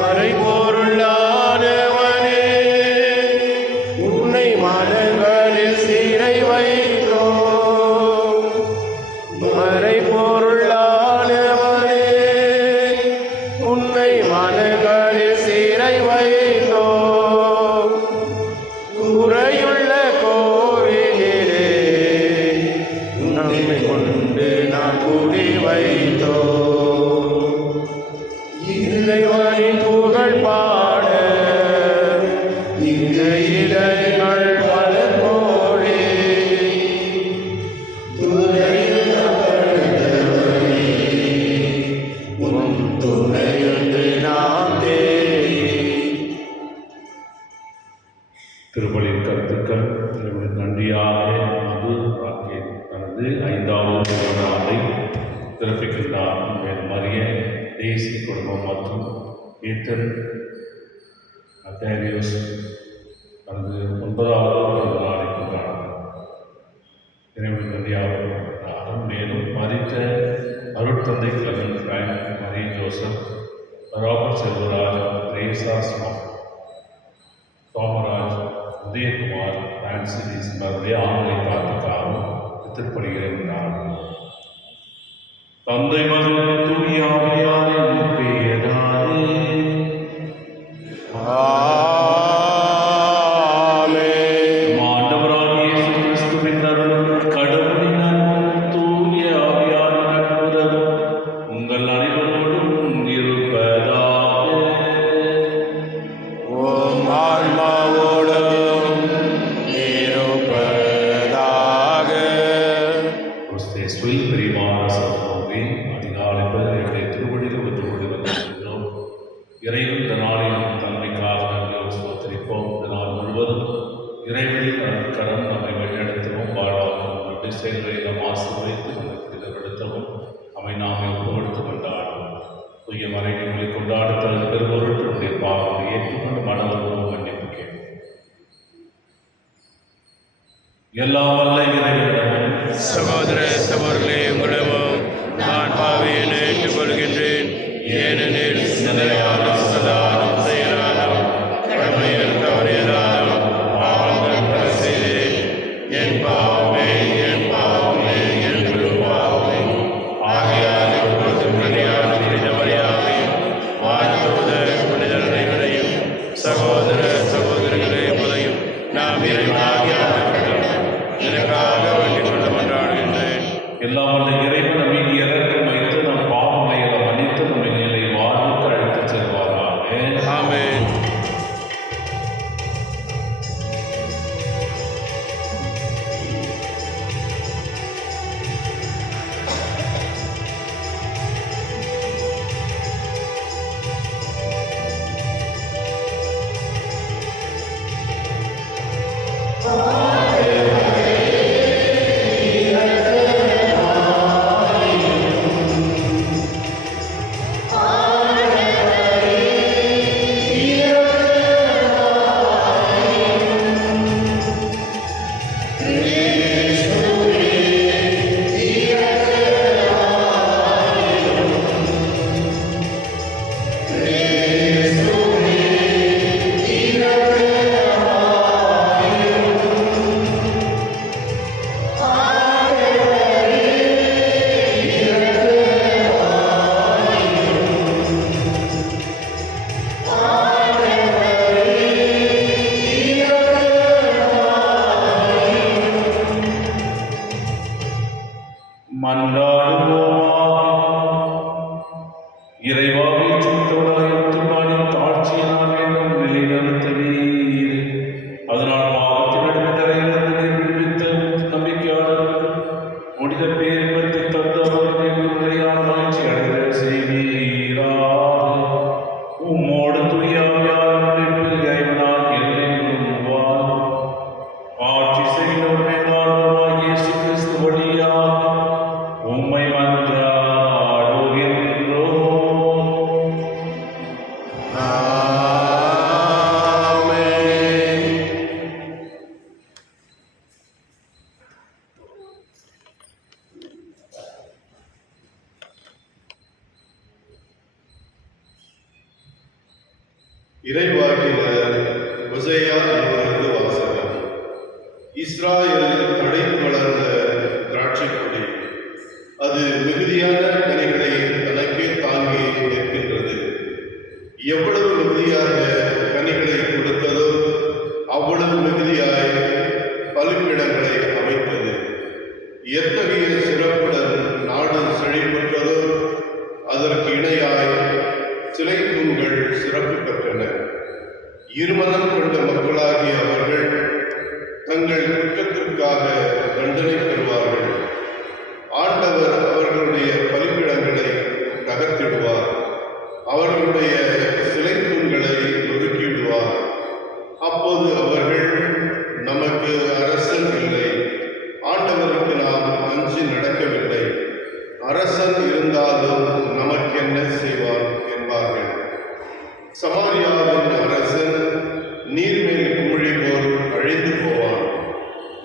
மறைபொருளானவனே, உன்னை மனங்களில் சீரை வைத்தோம். மறைபொருளானவனே, உன்னை மனங்களில் சீரை வைத்தோம். குறையுள்ள கோவிலிலே நம்மை கொண்டு நாம் கூடி வைத்தோம். இறைவனின் புகழ் பாட இந்த இதழ்கள் பலபோலே துணையில் உன் துணையொன்று நாம் தேடி. திருப்பலின் கருத்துக்கள். திருப்பலின் நன்றியாக மது ராக்கேட் தனது 5வது ஆண்டை சிறப்பிக்கின்றார். மரிய தேசிய குடும்பம் மற்றும் ஏத்தன் அத்தேரியோஸ் தனது 9வது நாளை கொண்டாடுகிறார். இறைவன் நன்றியாக. மேலும் மறித்த அருட்தந்தை Clement Frank, Maria Joseph, Robert Selvaraj, ரேசா சோமராஜ், உதயகுமார், பிரான்சிஸ் அவருடைய ஆண்களை காத்துக்காகவும் திருப்படுகிறேன். தந்தை மகன் தூய ஆவியாரின் பெயராலே ஆமென். ஆண்டவராகிய இயேசு கிறிஸ்துவின் அருளும் கடவுளின் அன்பும் தூய ஆவியாரின் நட்புறவும் உங்கள் அனைவரோடும் இருப்பதாக. உம் ஆன்மாவோடும் இருப்பதாக. கிறிஸ்துவில் பிரியமான சகோதரர்களே, அதிகாலை என்னுடைய திருவடியில் ஒத்துக்கொண்டு வந்திருக்கிறோம். இறைவன் இந்த நாளில் தன்மைக்காக நன்றி ஸ்தோத்திரிப்போம். இந்த நாள் முழுவதும் இறைவனின் அருட்கரம் நம்மை வழிநடத்தவும் வாழ்வாகவும் நம்முடைய செயல்களை நாம் ஆசீர்வதித்து நம்மை புனிதப்படுத்தவும் அவை நாம் ஒப்புக்கொடுத்து கொண்டாடுவோம். தூய மறைகளை கொண்டாட தனது பெரும்பொருள் நம்முடைய பாவங்களை ஏற்றுக்கொண்டு மனவர்களும் மன்னிப்பு கேட்போம். எல்லாம் வல்ல இறைவனிடமும் சகோதர சகோதரர்களே, உங்களிடமும் நான் பாவியை ஏற்றுக்கொள்கின்றேன். ஏனெனில் சிந்தனையாலும் சதாலும் செயலாலும் கடமையில் தவறியதாலும் பாவங்கள் பல செய்தேன். என் பாவமே என்று பாவமே. ஆகையால் இப்பொழுது புனிதையான புனித மரியாதையும் வாழ்ந்தோத புனிதர் அனைவரையும் சகோதர சகோதரிகளே உங்களையும் நாம் இறைவனாகிய எனக்காக வேண்டிக் கொள்ள கொண்டாடுகின்றேன். எல்லாம் வல்ல இறைவன் மீது இறக்கம் வைத்து நம் பாவங்களை மன்னித்து நம்மை நிலை வாழ்வுக்கு அழைத்துச் செல்வாராக. ஆமென். இறைவாக்கினர் ஓசேயா நூலிலிருந்து வாசகம். இஸ்ராயேல் தழைத்து வளர்ந்த திராட்சை கொடி, அது மிகுதியான கனிகளை தனக்கே தாங்கி நிற்கின்றது. எவ்வளவு மிகுதியாக கனிகளை கொடுத்ததோ அவ்வளவு மிகுதியாய் பலிப்பிடங்களை அமைத்தது. எத்தகைய சிறப்புடன் நாடு செழிப்புற்றதோ அதற்கு இணையாய் சிலை தூண்கள் சிறப்பு பெற்றன. இருமனம் கொண்ட மக்களாகிய அவர்கள் தங்கள் குற்றத்திற்காக தண்டனை பெறுவார்கள். ஆண்டவர் அவர்களுடைய பலிப்பிடங்களை தகர்த்திடுவார், அவர்களுடைய சிலை தூண்களை ஒதுக்கிவிடுவார். அப்போது அவர்கள், நமக்கு அரசன் இல்லை, ஆண்டவருக்கு நாம் அஞ்சி நடக்கவில்லை, அரசன் இருந்தாலும் நமக்கென்ன செய்வார் என்பார்கள். சமாரியாவின் அரசன் நீர்மேல் குமிழி போல் அழிந்து போவான்.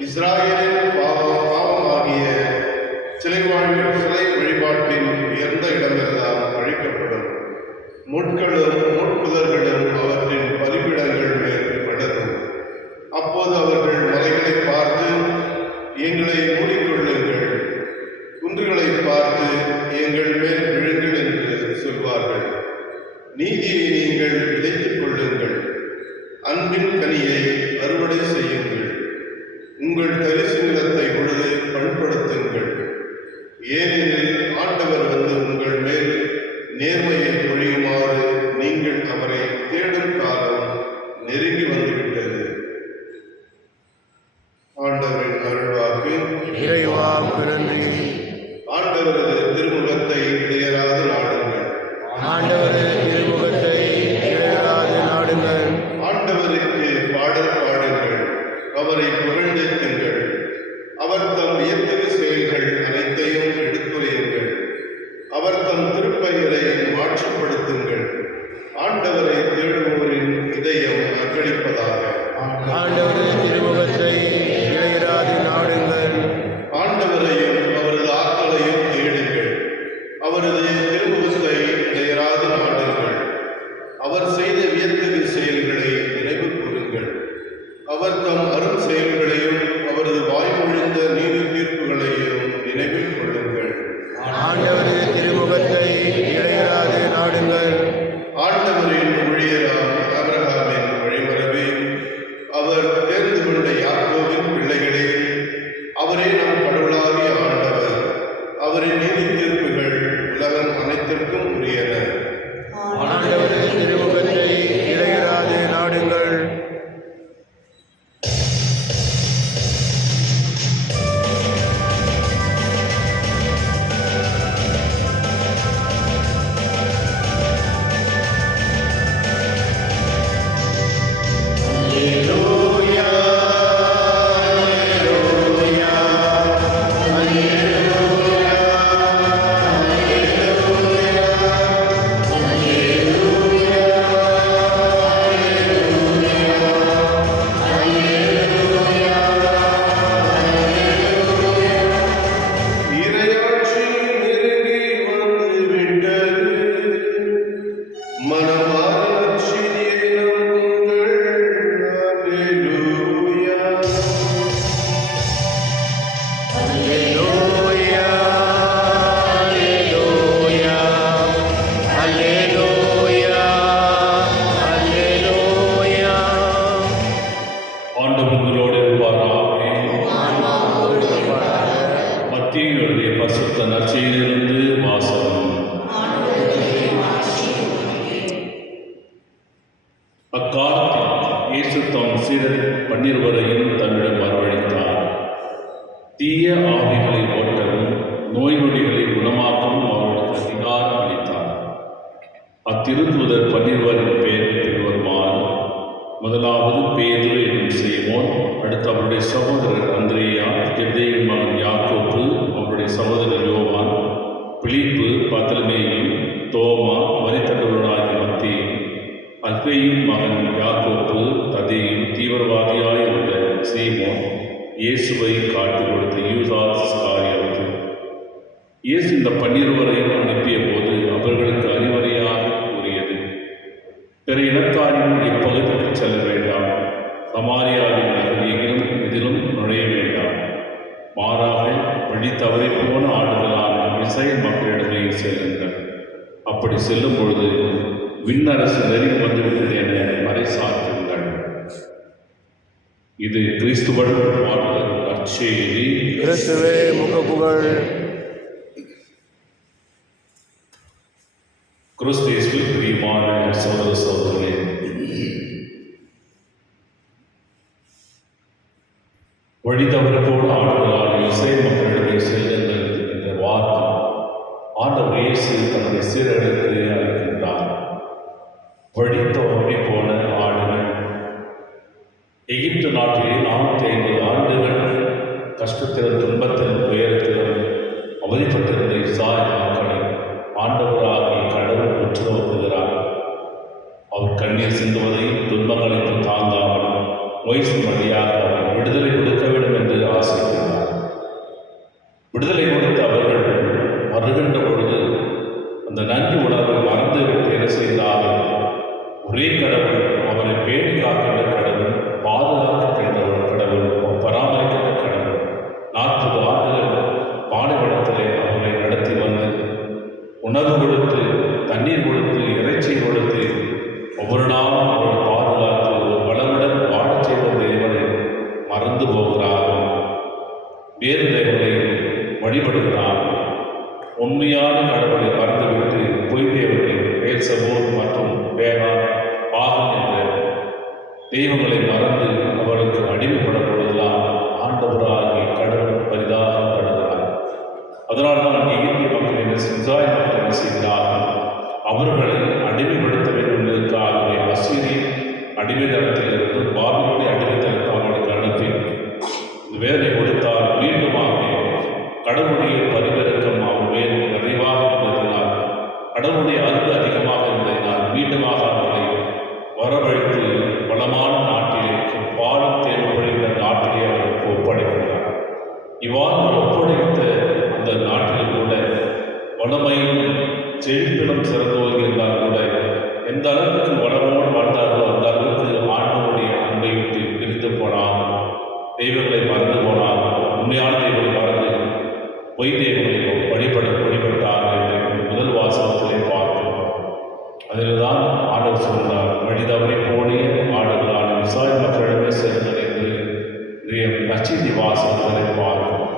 இஸ்ராயேலின் பாவமாகிய சிலை வழிபாட்டின் உயர்ந்த இடமெல்லாம் அழிக்கப்படும். முட்களும் முட்புதர்களும் அவற்றின் பலிபிடங்கள் மேல் வளரும். அப்போது அவர்கள் மலைகளை பார்த்து, எங்களை மூடிக்கொள்ளுங்கள், குன்றுகளை பார்த்து எங்கள் மேல் விழுங்கள் என்று சொல்வார்கள். நீதியை நீங்கள் விதைத்துக் கொள்ளுங்கள், அன்பின் கனியை அறுவடை செய்யுங்கள், உங்கள் தரிசு நிலத்தை உழுது பண்படுத்துங்கள். ஏனெனில் ஆண்டவர் வந்து உங்கள் மேல் நேர்மையை பொழியுமாறு நீங்கள் அவரை தேடும் காலம் நெருங்கி வந்துவிட்டது. ஆண்டவரின் அருள்வாக்கு. இறைவாக்கு நன்றி. ஆண்டவரது திருமுகத்தை இடையராது நாடுங்கள். ஆண்டவரது திருமுகத்தை இடையராது நாடுங்கள். ஆண்டவருக்கு பாடல் பாடுங்கள், அவரை புகழ்ந்தேத்துங்கள், அவர் தம் வியத்தகு செயல்கள் அனைத்தையும் எடுத்துரையுங்கள், அவர் தம் திருப்பெயரை மாட்சிப்படுத்துங்கள். ஆண்டவரை தேடுவோரின் இதயம் அக்களிப்பதாக. ஆண்டவரது திருமுகத்தை இடையராது நாடுங்கள். ஆண்டவரையும் அவரது ஆற்றலையும் தேடுங்கள், அவரது திருமுகத்தை இடையராது நாடுங்கள். அவர் செய்த வியத்தகு செயல்களை நினைவு கூறுங்கள், அவர் தம் அரும் செயல்களையும் அவரது வாய்மொழிந்த நீதி தீர்ப்புகளையும் நினைவில் கொள்ளுங்கள். ஆண்டவரது திருமுகத்தை இடையராது நாடுங்கள். ஆண்டவரின் ஊழியராம் ஆபிரகாமின் வழிமரபே, அவர் தேர்ந்து கொண்ட யாக்கோபின் பிள்ளைகளே, அவரே நம் கடவுளாகிய ஆண்டவர். அவரின் நீதி தீர்ப்புகள் உலகம் அனைத்திற்கும் உரியன. ஆண்டவரது திருமுகத்தை இடையராது நாடுங்கள். இறையாட்சி நெருங்கி வந்துவிட்டது. மனமார்ந்த செய்தியை நம்புங்கள். அல்லேலூயா. அல்லேலூயா, அல்லேலூயா, அல்லேலூயா, அல்லேலூயா. ஆண்டவர் உங்களோடு இருப்பாராக. ஆன்மாவோடு இருப்பாராக. மத்தேயு எழுதிய பரிசுத்த நற்செய்தியிலிருந்து வாசகம். அக்காலத்தில் இயேசு தம் சீடர் 12 தன்னிடம் வரவழைத்தார். தீய ஆவிகளை ஓட்டவும் நோய் நொடிகளை குணமாக்கவும் அவர்களுக்கு அதிகாரம் அளித்தார். அத்திருத்தூதர் 12 பேர் பின்வருமாறு: முதலாவது பேதுரு என்னும் சீமோன், அடுத்து அவருடைய சகோதரர் அந்திரேயா, ஜெபதேயின் மகன் யாக்கோபு, அவருடைய சகோதரர் யோவான், பிலிப்பு, பர்தலமேயு, தோமா, வரித்தண்டவராகிய மத்தேயு, அல்பேயின் மகன் யாக்கோபு, ததேயு, தீவிரவாதியாயிருந்த சீமோன், இயேசுவை காட்டிக் கொடுத்த யூதாஸ் இஸ்காரியோத்து. இயேசு இந்த 12 அனுப்பிய போது அவர்களுக்கு அறிவுரையாக கூறியது: பிற இனத்தாரின் இப்பகுதிக்கு செல்ல வேண்டாம். சமாரியாவின் நகரிலும் இதிலும் நுழைய வேண்டாம். மாறாக வழி தவறி போன ஆடுகளான இஸ்ரவேல் மக்களிடமே செல்லுங்கள். அப்படி செல்லும் பொழுது விண்ணரசு நெருங்கி வந்துவிட்டது என மறைசாற்றுங்கள். இது கிறிஸ்துவன் வாழ்ந்த நற்செய்தி. கிறிஸ்துவே முகப்புகழ். கிறிஸ்துவில் பிரியமான சகோதர சகோதரிகளே, வழி தவறு போன ஆடுகளான இஸ்ரவேல் மக்களிடமே செல்லுங்கள் என்ற வார்த்தை ஆண்டவர் இயேசு தனது சீடர்களுக்கு அளிக்கின்றார். வழி தவறி போன ஆடுகள். எகிப்து நாட்டிலே 450 ஆண்டுகள் கஷ்டத்திலும் துன்பத்திலும் துயரத்திலும் அவதிப்பட்டிருந்த இஸ்ராயேல் மக்களை ஆண்டவராகிய கடவுள் உற்று நோக்குகிறார். அவர் கண்ணீர் சிந்துவதையும் துன்பங்களையும் தாங்காமல் மொய்சின் வழியாக அவர் விடுதலை கொடுக்க வேண்டும் என்று ஆசைக்கிறார். விடுதலை கொடுத்த அவர்கள் வருகின்ற பொழுது அந்த நன்றி உணர்வை மறந்துவிட்டு என்ன செய்கிறார்கள்? ஒரே கடவுள், அவரை பேணி காக்கின்ற கடவுள், பாதுகாக்கின்ற கடவுள், பராமரிக்கின்ற கடவுள் 40 ஆண்டுகள் பாடுபடத்திலே அவர்களை நடத்தி வந்து உணவு கொடுத்து, தண்ணீர் கொடுத்து, இறைச்சி கொடுத்து, ஒவ்வொரு நாளும் அவரை பாதுகாத்து ஒரு வளமுடன் வாழச் செய்த தேவனை மறந்து போகிறார்கள். வேறு தேவனை வழிபடுகிறார்கள். உண்மையான கடவுளை மறந்துவிட்டு பொய் தேவனை பேல்சபூல் மற்றும் பேகான், பாகன் என்ற தெய்வங்களை மறந்து அவர்களுக்கு அடிமைப்படும் பொழுதெல்லாம் ஆண்டவராகிய கடவுள் பரிதாபம் படுகிறார். அதனால்தான் எகிப்திய மக்கள் இஸ்ராயேல் மக்கள் என்ன செய்கிறார்கள்? அவர்களை அடிமைப்படுத்த வேண்டும் என்பதற்காகவே அசீரிய அடிமைத்தனத்திலிருந்து பாபிலோனிய அடிமைத்தனத்தை அவர்களுக்கு அனுப்பி வேலை கொடுத்தால் மீண்டுமாக கடவுளுடைய பரிபெருக்கம் அவர் மேல் நிறைவாக இருந்ததினால், கடவுளுடைய அன்பு அதிகமாக இருந்ததினால் மீண்டுமாக அவர்களை வரவழைத்து வளமான நாட்டிலே, பாலும் தேவைப்படுகிற நாட்டிலே அவர்களுக்கு ஒப்படைக்கிறார். இவ்வாறு அவர் ஒப்படைத்த அந்த நாட்டில் கூட வளமையும் செழிப்பிலும் சிறந்து வருகிறார் கூட எந்த அளவுக்கு வளமோடு வாழ்ந்தார்களோ அந்த அளவுக்கு ஆண்டவருடைய அன்பை விட்டு பிரிந்து போனார்கள். தெய்வங்களை மறந்து போனார்கள். உண்மையான தெய்வங்களை மறந்து பொய் தெய்வங்களை வழிபட்டார்கள் என்று முதல் வாசகத்திலே பார்க்கிறோம். அதில்தான் ஆண்டவர் சொன்னார், வழி தவறி போடிய ஆடுகளான இஸ்ராயேல் மக்களிடமே செல்லுங்கள் என்று நற்செய்தி வாசகங்களை பார்க்கிறோம்.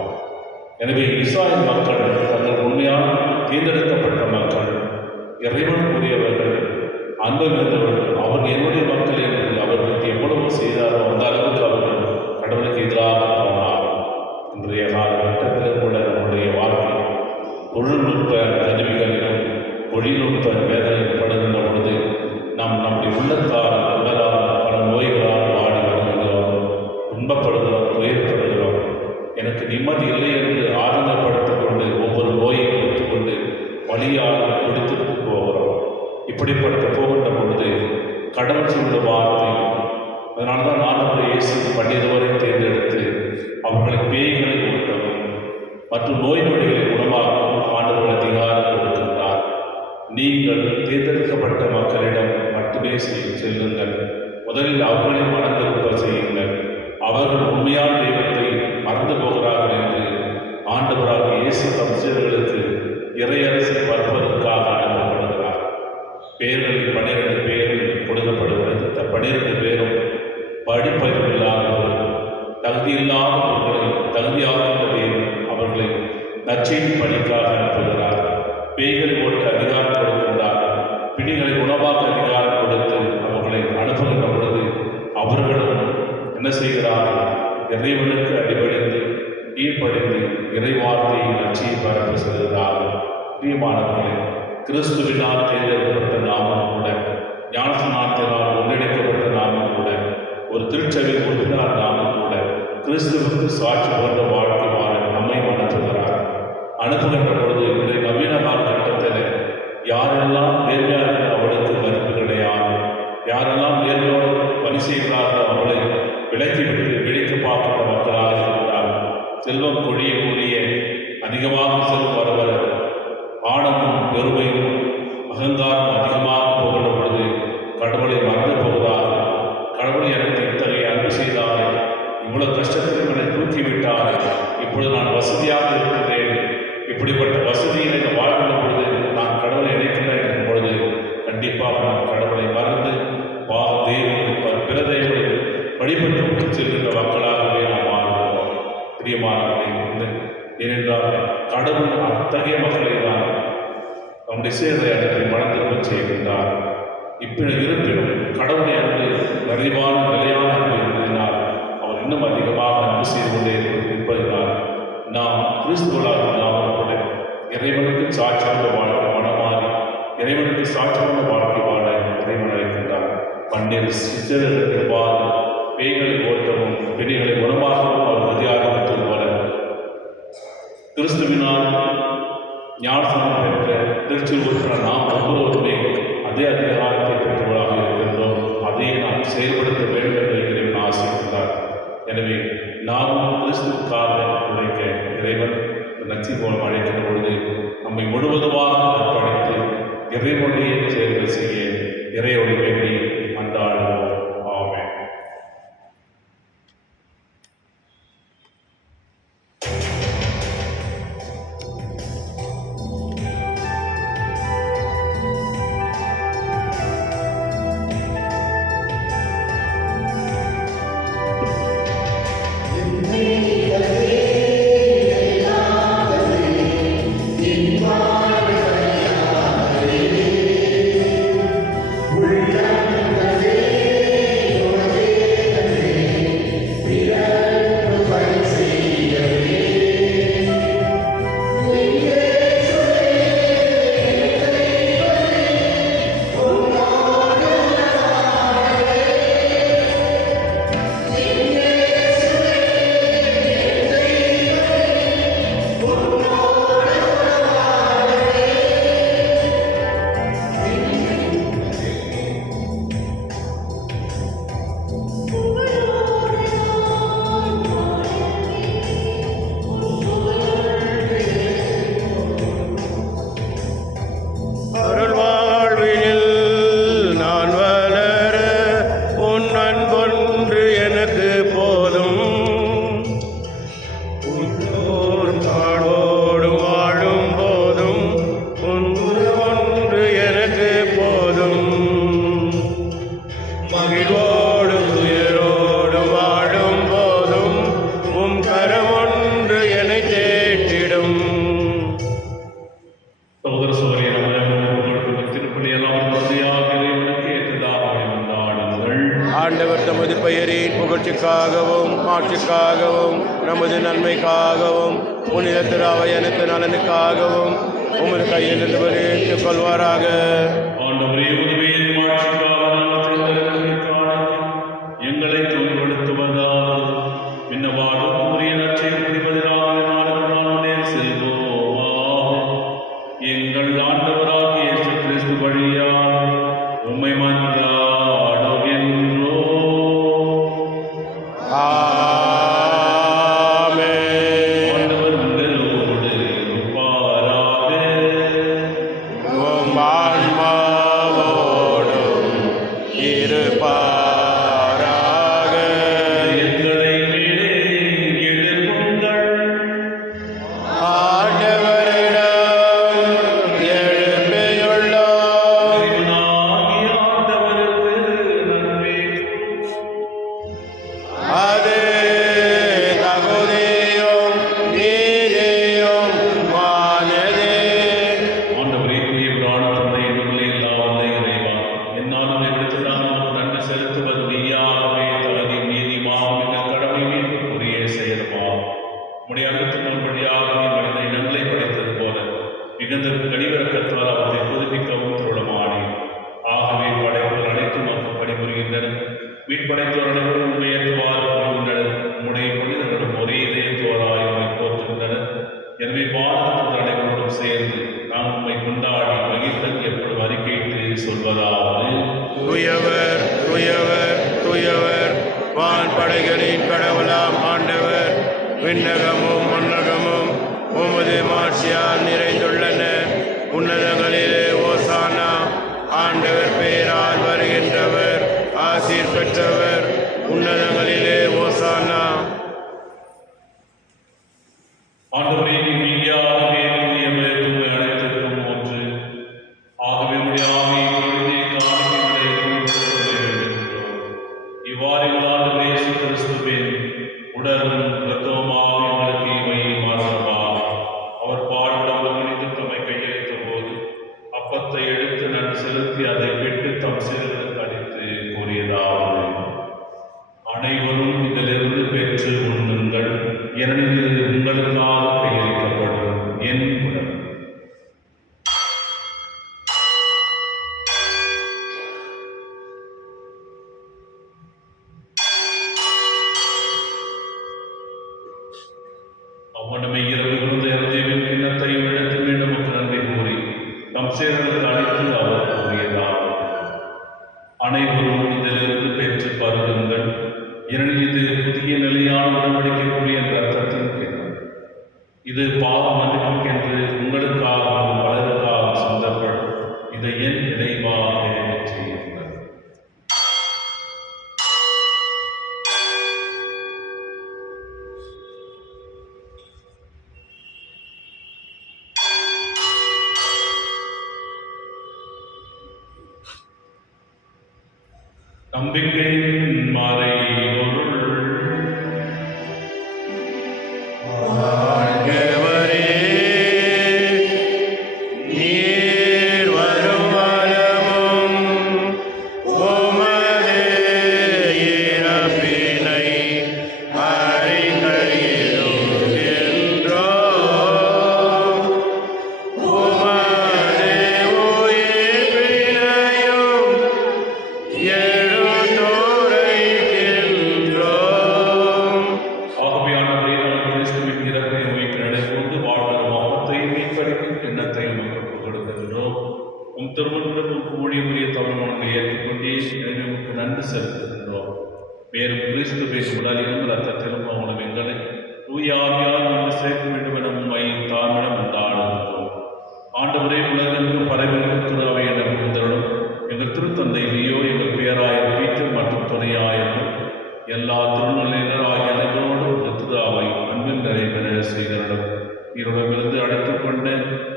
எனவே இஸ்ராயேல் மக்கள் தங்கள் உண்மையான தேர்ந்தெடுக்கப்பட்ட மக்கள், இறைவனுக்குரியவர்கள், அன்பு மிகுந்தவர்கள். அவர் என்னுடைய மக்கள் என்று அவர்களுக்கு எவ்வளவு செய்தாரோ அந்த அளவுக்கு அவர்கள் கடவுளுக்கு எதிராக போனார். இன்றைய காலகட்டத்தில் கூட நம்முடைய வாழ்க்கை தொழில்நுட்ப கருவிகளிலும் தொழில்நுட்ப வேதனைப்படுகின்ற பொழுது நாம் நம்முடைய உள்ளத்தால் உடலால் பல நோய்களால் வாடி வருகிறோம், துன்பப்படுகிறோம், துயரப்படுகிறோம். எனக்கு நிம்மதி இல்லை என்று ஆதங்கப்படுத்திக் கொண்டு ஒவ்வொரு நோயை எடுத்துக்கொண்டு வழியாக பிடித்துட்டு போகிறோம். இப்படிப்பட்ட போகின்ற பொழுது கடவுள் சொல்ல வார்த்தை, அதனால்தான் ஆண்டவர் இயேசு 12 வரை தேர்ந்தெடுத்து அவர்களை பேய்களை கொடுத்தவர் மற்றும் நோய் நொடிகளை குணமாக்கும் ஆண்டவர் அதிகாரம் கொடுக்கின்றார். நீங்கள் தேர்ந்தெடுக்கப்பட்ட மக்களிடம் மட்டுமே செல்லுங்கள். முதலில் அவர்களை மறந்திருப்ப செய்யுங்கள். அவர்கள் உண்மையான தெய்வத்தை மறந்து போகிறார்கள் என்று ஆண்டவராக இயேசு தம் சீடர்களுக்கு இறையரசை பார்ப்பதற்காக அனுப்பப்படுகிறார். பேர்களில் 12 பேர் கொடுக்கப்படுகிறது. 12 பேரும் படிப்பறிவு இல்லாதவர்கள், தகுதியில்லாதவர்களை தகுதியாகின்ற தேவன் அவர்களை நற்செய்தி பணிக்காக அனுப்புகிறார். பேய்களை ஓட்ட அதிகாரம் கொடுக்கின்றார். பிணிகளை குணமாக்க அதிகாரம் கொடுத்து அவர்களை அனுப்புகின்ற பொழுது அவர்களும் என்ன செய்கிறார்கள்? இறைவனுக்கு அடிபடிந்து கீழ்ப்படிந்து இறைவார்த்தையை நற்செய்தி பரப்ப செல்கிறார்கள். பிரியமானவர்களே, கிறிஸ்துவினால் தேர்ந்தெடுக்கப்பட்ட நாமும் கூட, ஞானஸ்நானத்தினால் ஒன்றிணைக்கப்பட்ட நாமும் கூட, ஒரு திருச்சபை உறுப்பினர் நாமும் கூட கிறிஸ்துவுக்கு சாட்சி போன்ற வாழ்க்கை வாழ நம்மை அனுப்புகிறார். அனுப்புகின்ற பொழுது இன்றைய நவீன காலகட்டத்தில் யாரெல்லாம் நேர்மையாக அவளுக்கு மதிப்பு கிடையாது, யாரெல்லாம் நேர்மையோடு பணி செய்கிறார்களோ அவளை விலக்கிவிட்டு வெடித்து பார்க்கின்ற மக்களாக இருக்கிறார்கள். செல்வம் கொழிய கொழிய அதிகமாக செல்வம் வர வர ஆணவமும் பெருமையும் அகங்காரம் அதிகமாக போகின்ற பொழுது கடவுள் செல்கின்ற மக்களாகவே நாம் மாறுகிறோம். பிரியமானவர்களே, ஏனென்றால் கடவுள் அத்தகைய மக்களை தான் நம்முடைய சேவை அனைத்தை மனம் திரும்ப செய்கின்றார். இருப்பினும் கடவுளை அன்பு நிறைவான நிலையான அன்பு இருந்ததினால் அவர் இன்னும் அதிகமாக அன்பு செய்து கொண்டே இருப்பதனால் நாம் கிறிஸ்துவலாக நாம் கூட இறைவனுக்கு சாட்சியாக வாழ்க்கை மனமாறி இறைவனுக்கு சாட்சியான வாழ்க்கை வாழ இறைவன் அழைக்கின்றார். பண்டில் சித்தர்கள் எவ்வாறு பேய்களை ஓட்டவும் பெண்களை குணமாகவும் அவர் அதிகாரத்தது போல கிறிஸ்துவினால் ஞானஸ்நானம் பெற்ற திருச்சூர் உறுப்பினர் நாம் ஒவ்வொருவருமே அதே அதிகாரத்தை பெற்றவர்களாக இருக்கின்றோம். அதை நாம் செயல்படுத்த வேண்டும் என்று இறைவன் ஆசைக்கின்றார். எனவே நாமும் கிறிஸ்துவுக்காக உழைக்க இறைவன் நச்சு மூலம் அழைக்கின்ற பொழுது நம்மை முழுவதுமாக அர்ப்பணித்து இறைவனுடைய செயல்கள் செய்ய இறைவனை வேண்டி மன்றாடுவோம். ஆமென். ஆண்டவர் தமது பெயரின் புகழ்ச்சிக்காகவும் மாட்சிக்காகவும் நமது நன்மைக்காகவும் புனித திராவை அனைத்து நலனுக்காகவும் உமது கையிலிருந்து வெளியிட்டுக் கொள்வாராக. எங்களை தூய்மைப்படுத்துவதால் விண்ணவாடும் உரிய நற்செய்தி புரிவதற்காக நாளுக்கு செல்வோம். எங்கள் ஆண்டவராகிய இயேசு கிறிஸ்து வழியாக உம்மை மன்றாடுகின்றோம். ஆண்டவர் உங்களோடு இருப்பாராக. உம் ஆன்மாவோடும் இருப்பாராக. எங்களை மேலே எழுப்புங்கள். ஆண்டவரிடம் எழுப்பியுள்ளோம். இறைவனாகிய ஆண்டவருக்கு நன்றி. அது தகுதியும் நீதியும் மானதே. ஆண்டவரே, தூய பிரான தந்தை, எங்களை எல்லாம் வல்ல இறைவா, என்னாலும் எவ்விடத்திலும் நமக்கு நன்றி செலுத்துவது மெய்யாகவே தகுதி நீதிமாகும் எங்கள் கடமை மீட்புக்குரிய செயல்பா. உம்முடைய அகத்தின் வழியாக நீ மனித இனங்களை படைத்தது போல மிகுந்த கடிவிறக்கத்தால் அவற்றை புதுப்பிக்கவும் திருளமானே. ஆகவே படைப்புகள் அனைத்தும் நமக்கு பணிபுரிகின்றன. மீட்படைத்தோர் அனைவரும் உண்மையேற்றுவார் கூறுகின்றனர். உம்முடைய புனிதர்களும் ஒரே இதயத்தோராய் உம்மை போற்றுகின்றனர். எனவே பாரதத்தில் அனைவரோடும் சேர்ந்து நாம் உம்மை கொண்டாடி மகிழ்ந்து எப்பொழுதும் அறிக்கையிட்டு சொல்வதாவது: தூயவர் தூயவர் தூயவர் வான்படைகளின் கடவுளாம் ஆண்டவர். விண்ணகமும் மண்ணகமும் உமது மாட்சியால் நிறைந்துள்ளன. உன்னதங்களிலே ஓசானா. ஆண்டவர் பெயரால் வருகின்றவர் ஆசீர் பெற்றவர். உன்னதங்களிலே ஓசானா. ஆண்டவரே, நீ மெய்யாகவே தூயவர், தூய அனைத்திற்கும் ஒன்று. ஆகவே உம்முடைய ஆவியை பொழுதே காணிக்கைகளை தூய்மைப்படுத்த வேண்டுகின்றோம். இவ்வாறு எங்கள் ஆண்டவர் இயேசு கிறிஸ்துவே அனைவரும் இதிலிருந்து பெற்று பருகுங்கள். ஏனெனில் இது புதிய நிலையான உடன்படிக்கைக்குரிய என்ற அர்த்தத்தின் கிண்ணம். இது பாவ மன்னிப்புக்கென்று உங்களுக்காகவும் பலருக்காகவும் சிந்தப்படும். இதை என் நினைவாக செய்யுங்கள். நம்பிக்கையின் மறைபொருள். ஆண்டவரே, நீர் வரும் வளமும் உமது இறப்பினை அறிக்கையிடுகின்றோம். உமது உயிர்ப்பினையும் எடுத்துரைக்கின்றோம். ஆகவே ஆண்டவரே, நாங்கள் கிறிஸ்துவின் இறப்பை உயிர்ப்பு நடைபெற்று வாழ்வரும் அப்பத்தையும் மீட்பளிக்கும் கிண்ணத்தையும் உங்களுக்கு கொடுக்கின்றோம். உம் திருமணத்திற்கு ஊழியமுறைய தமிழ்மொழியை ஏற்றுக்கொண்டே எனவே உமக்கு நன்றி செலுத்துகின்றோம். மேலும் கிறிஸ்துவின் உடலிலும் ரத்தத்திலும் அவனும் எங்களை தூயாவியால் வந்து சேர்க்க வேண்டும் என உண்மை தாமிடம் உண்டாடுகின்றோம். ஆண்டவரே, உலகெங்கும் பரவிருக்கிறாவை என புரிந்தருளும். எங்கள் திருத்தந்தை லியோ, எங்கள் பேராயர் பீட்டர் மற்றும் துணையாயர்கள் எல்லா திருநிலையினர் ஆகிய அனைவரோடும் திருத்தாவை அன்பில் நடைபெற செய்தருளும். இவரிடமிருந்து அழைத்துக் கொண்ட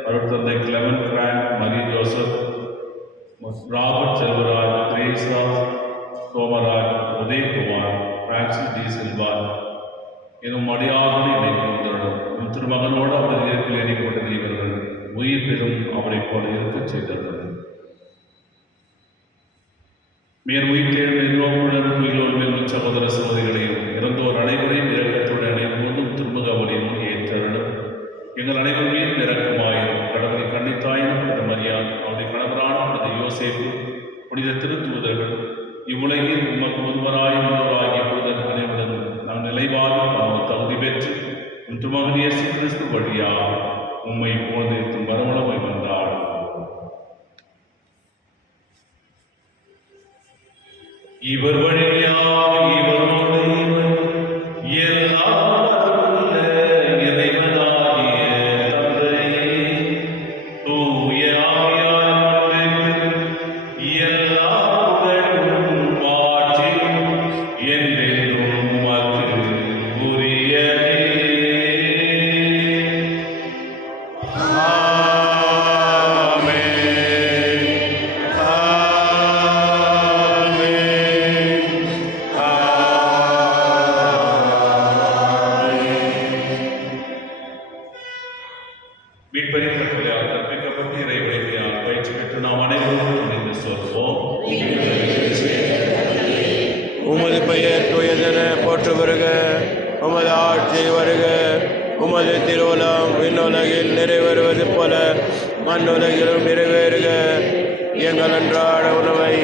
அருட்தந்தை Clement Frank, Mary Joseph, Robert Selvaraj, Teresa Somaraj, Udayakumar, Francis de Silva எனும் அடியார்களை இணைக்கின்றனர். உன் திருமகனோடு அவரது இயற்கையில் இணைக்கப்பட்ட இவர்கள் உயிர் பெறும் அவரைப் போல இருக்கச் செய்தனர். மேல் உயிர் தேடும் எல்லோருடன் உயிரோடு மேலும் சகோதர சகோதரிகளையும் இறந்தோர் அனைவரையும் இரக்கத்துடன் அனைவரும் திருமுக அவரையும் ஏற்றருளும். எங்கள் அனைவர் மீது இரக்கமாயிரும். கடவுளை கண்ணித்தாயும் புனித மரியாள், அவருடைய கணவரான புனித யோசேப்பு, புனித திருத்தூதர்கள், இவ்வுலகில் உமக்கு ஒருவராய் உள்ளவராகிய புனிதர் அனைவரும் நாம் நிலைவாக தகுதி பெற்று உம் திருமகன் இயேசு கிறிஸ்து வழியாக உம்மை போதிருக்கும் வரவளமை வந்தாள். இவர் வழியாக இவரோடு இவர் எல்லாம் வல்ல இறைவனாகிய தந்தையே, தூய ஆவியானவருக்கு எல்லா புகழும் மாட்சியும் என்றென்றும் உமக்கு உரியதே. மீட்பரின் கட்டளையால் கற்பிக்கப்பட்டு இறைவனையால் பயிற்சி பெற்று நாம் அனைவரும் துணிந்து சொல்வோம். உமது பெயர் தூயதென போற்று வருக, உமது ஆட்சி வருக, உமது திருவுளம் விண்ணுலகில் நிறைவேறுவது போல மண்ணுலகிலும் நிறைவேறுக. எங்கள் அன்றாட உணவை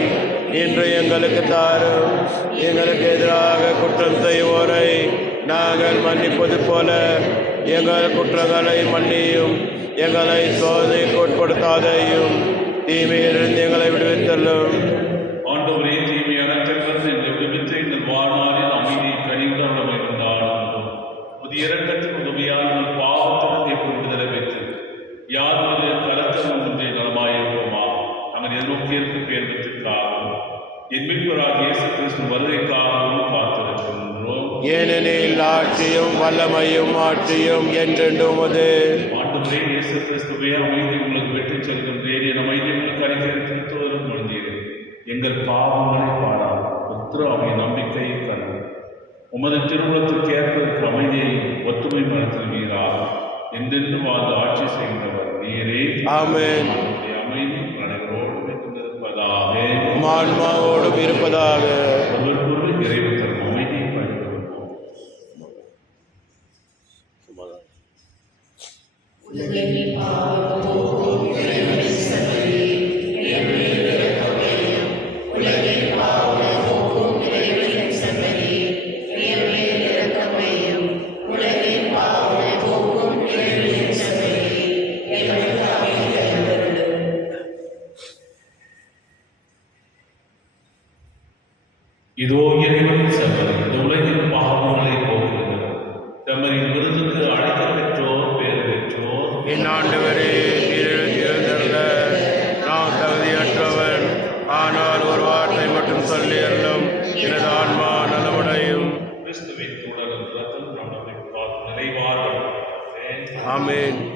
இன்று எங்களுக்கு தாரும். எங்களுக்கு எதிராக குற்றம் செய்வோரை நாங்கள் மன்னிப்பது போல எங்கள் குற்றங்களை மன்னியும். எங்களை சோதனைக்கு உட்படுத்தாதையும், தீமையிலிருந்து எங்களை விடுவித்தள்ளும். ஆண்டவரே, தீமையான அனைத்திலிருந்து எங்களை விடுவித்து எங்கள் வாழ்நாளில் அமைதியை கனிவுடன் இருந்தாலும் புதிய இரக்கத்தின் உதவியால் எங்கள் பாவத்திலிருந்து எப்போது விடுதலை பெற்று யாருடைய கலத்தம் ஒன்றை நலமாயிருக்குமா நாங்கள் எதிர்நோக்கியிருக்கும் பேர்வதற்காகவும் என் மீட்பராகிய இயேசு கிறிஸ்து வருகைக்காகவும் காத்திருக்கின்றோம். ஏனெனில் ஆட்சியும் வல்லமையும் ஆட்சியும் என்றென்றும் உமது. ஆண்டவரே, இயேசு கிறிஸ்துவே, அமைதி உங்களுக்கு வெற்றிச் செல்கின்றேன். என் அமைதி உங்களுக்கு அளிக்கிறேன். திருத்துவரும் மொழிந்தீர்கள். எங்கள் பாவங்களை பாராது உத்திராவிய நம்பிக்கையை கண்டு உமது திருமணத்திற்கு ஏற்பதற்கு அமைதியை ஒத்துமை நடத்துவீராக. என்றென்று வாழ்ந்து ஆட்சி செய்கின்றவர் நீரே. ஆமென். அமைதி அனைவரோடும் இருப்பதாக, ஆன்மாவோடும் இருப்பதாக. ஒவ்வொரு இறைவன் தரும் அமைதியை பகிர்ந்து கொள்வோம். இதோ இறைவனின் செம்மறி, இந்த உலகின் பாவங்களை போக்குகிறவர். செம்மறியின் விருதுக்கு அழைக்கப் பெற்றோர் பேர் பெற்றோர். என் ஆண்டவரே, இருந்தருள நான் தகுதியற்றவன். ஆனால் ஒரு வார்த்தை மட்டும் சொல்லி அருளும், எனது ஆன்மா நலமடையும். கிறிஸ்துவின் உடலும் இரத்தம் நம்மை காத்து நிறைவாக. ஆமென்.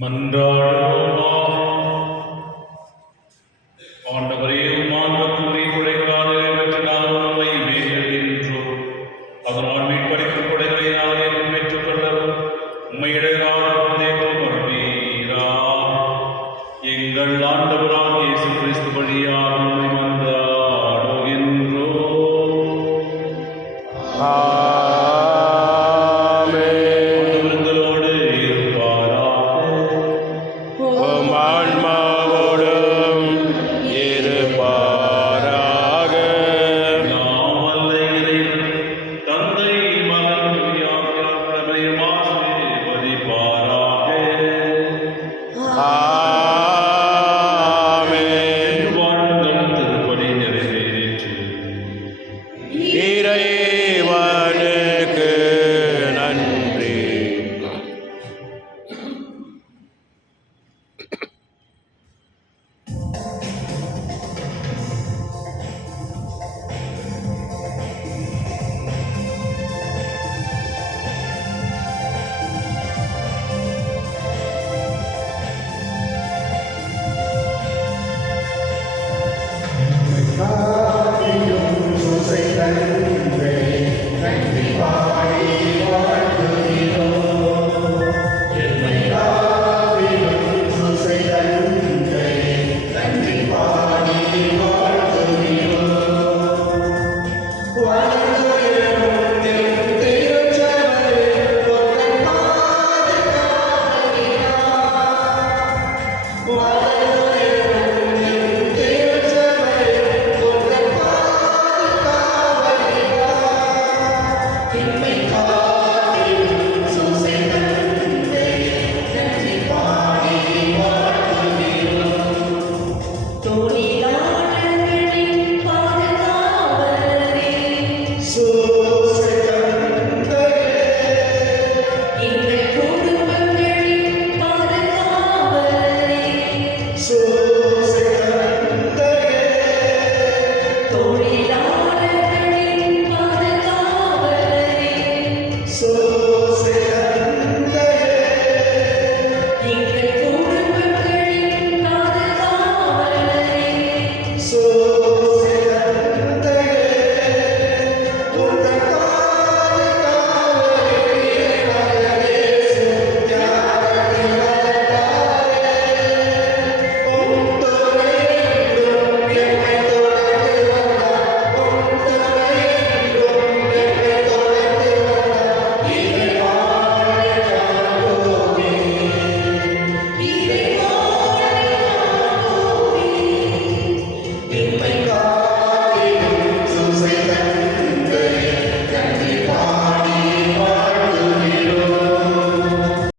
மன்றாடுவோமாக. ஆண்டவரே, மாண்புக்கு உடைகளாக வெற்றினால் நம்மை வேண்டுகின்றோம். அதனால் மீட்பளிக்கும் கொடைகளை நாங்கள் பெற்றுக் கொள்ளவும் உம்மையிடையாத தேவம் வருவீரா. எங்கள் ஆண்டவராகிய இயேசு கிறிஸ்து வழியாக உம்மை மன்றாடுகின்றோம். ஆமென். விருந்தலோடு இருப்பாராக. உம் ஆன்மாவோடும் இருப்பாராக. நாம் வல்ல இறைவன், தந்தை, மகன், தூய ஆவியானவரையும் ஆசீர்வதிப்பாராக. ஆமென். வாழ்ந்தம் திருப்பலி நிறைவேறிற்று. இறைவனுக்கு நன்றி. So